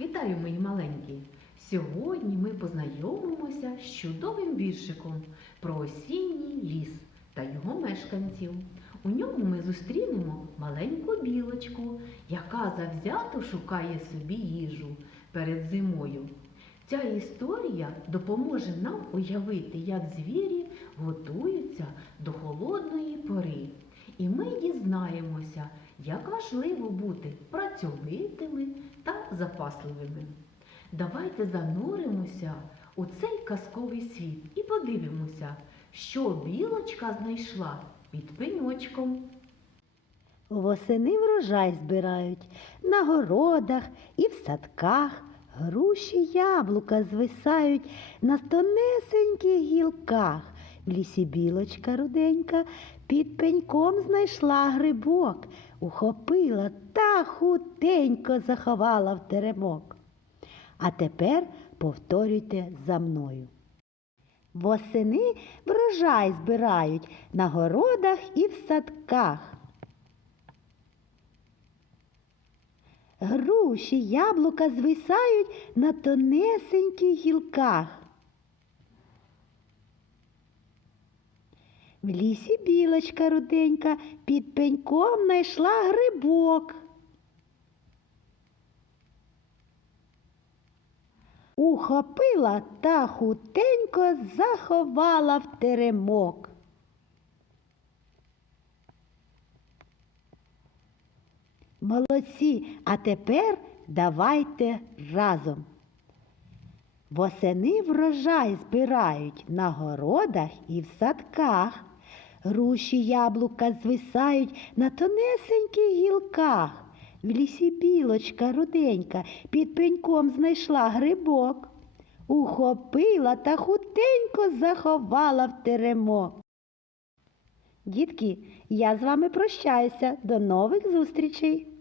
Вітаю, мої маленькі! Сьогодні ми познайомимося з чудовим віршиком про осінній ліс та його мешканців. У ньому ми зустрінемо маленьку білочку, яка завзято шукає собі їжу перед зимою. Ця історія допоможе нам уявити, як звірі готуються до холодної пори. І ми дізнаємося, як важливо бути працьовитими та запасливими. Давайте зануримося у цей казковий світ і подивимося, що білочка знайшла під пеньочком. Восени врожай збирають на городах і в садках. Груші яблука звисають на тонесеньких гілках. В лісі білочка руденька під пеньком знайшла грибок, ухопила та хутенько заховала в теремок. А тепер повторюйте за мною. Восени врожай збирають на городах і в садках. Груші, яблука звисають на тонесеньких гілках. В лісі білочка руденька під пеньком знайшла грибок. Ухопила та хутенько заховала в теремок. Молодці, а тепер давайте разом. Восени врожай збирають на городах і в садках. Груші яблука звисають на тонесеньких гілках. В лісі білочка руденька під пеньком знайшла грибок. Ухопила та хутенько заховала в теремок. Дітки, я з вами прощаюся. До нових зустрічей!